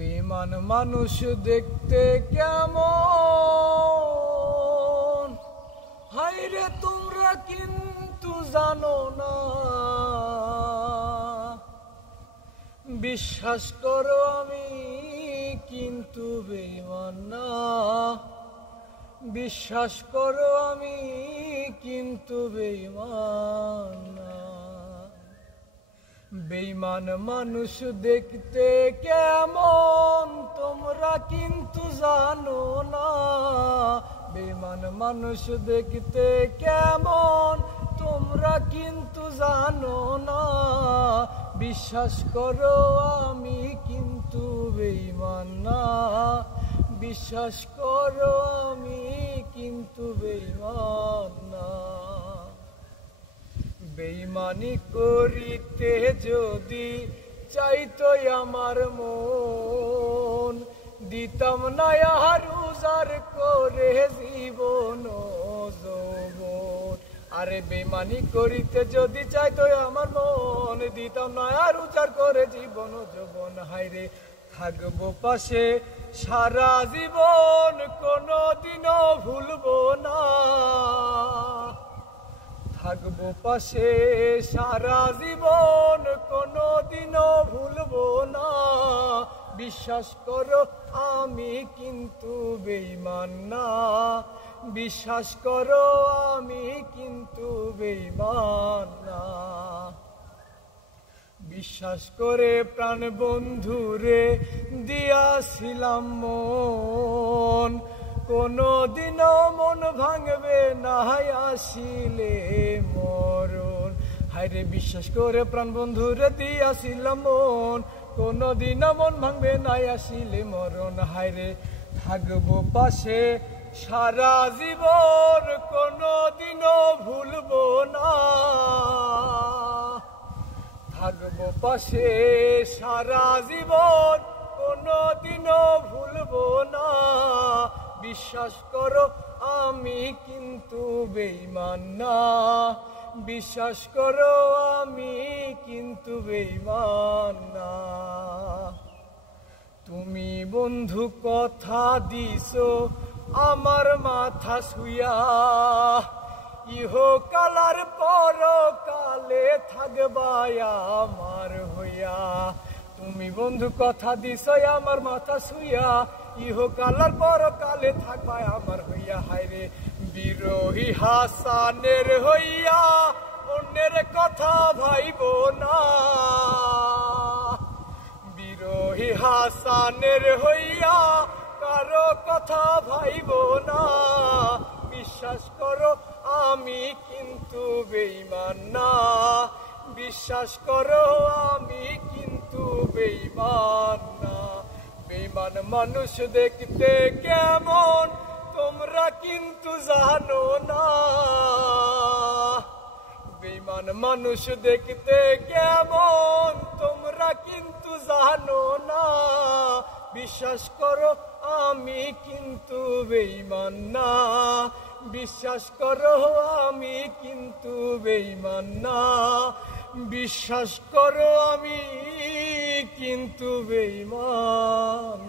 বেঈমান মানুষ দেখতে কেমন, হায়রে তোমরা কিন্তু জানো না। বিশ্বাস করো আমি কিন্তু বেঈমান না, বিশ্বাস করো আমি কিন্তু বেঈমান না। বেঈমান মানুষ দেখতে কেমন তোমরা কিন্তু জানো না। বেঈমান মানুষ দেখতে কেমন তোমরা কিন্তু জানো না। বিশ্বাস করো আমি কিন্তু বেঈমান না, বিশ্বাস করো আমি কিন্তু বেঈমান না। বেঈমানি করিতে যদি চাইতো আমার মন, দিতাম না আর উজাড় করে জীবন যৌবন। আরে বেঈমানি করিতে যদি চাইতো আমার মন, দিতাম না আর উজাড় করে জীবন যৌবন। হায়রে থাকবো পাশে সারা জীবন, কোনদিনও ভুলবো না। থাকবো পাশে সারা জীবন, কোনদিনও ভুলবো না। বিশ্বাস করো আমি কিন্তু বেঈমান না, বিশ্বাস করো আমি কিন্তু বেঈমান না। বিশ্বাস করে প্রাণ বন্ধুরে দিয়াছিলাম মন, কোনদিনও মন ভাঙবে না আসিলে মরণ। হায়রে বিশ্বাস করে প্রাণ বন্ধুরে দিয়াছিলাম মন, কোনদিনও মন ভাঙবে না আসিলে মরণ। হায়রে থাকবো পাশে সারা জীবন, কোনদিনও ভুলবো না। থাকবো পাশে সারা জীবন, কোনদিনও ভুলবো না। বিশ্বাস করো আমি কিন্তু বেঈমান না, বিশ্বাস করো আমি কিন্তু বেঈমান না। তুমি বন্ধু কথা দিছো আমার মাথা শুইয়া, ইহকালার পরকালে থাকবা আমার হইয়া। তুমি বন্ধু কথা দিছো আমার মাথা শুইয়া, ইহকালার পরকালে থাকবা আমার হইয়া। হায়রে বিরোহী হাসানের হইয়া অন্যের কথা ভাইব না। বিরোহী হাসানের হইয়া কারো কথা ভাইব না। বিশ্বাস করো আমি কিন্তু বেঈমান না, বিশ্বাস করো আমি কিন্তু বেঈমান না। বেঈমান মানুষ দেখতে কেমন তোমরা কিন্তু জানো না। বেঈমান মানুষ দেখতে কেমন তোমরা কিন্তু জানো না। বিশ্বাস করো আমি কিন্তু বেঈমান না, বিশ্বাস করো আমি কিন্তু বেঈমান না, বিশ্বাস করো আমি কিন্তু বেঈমান।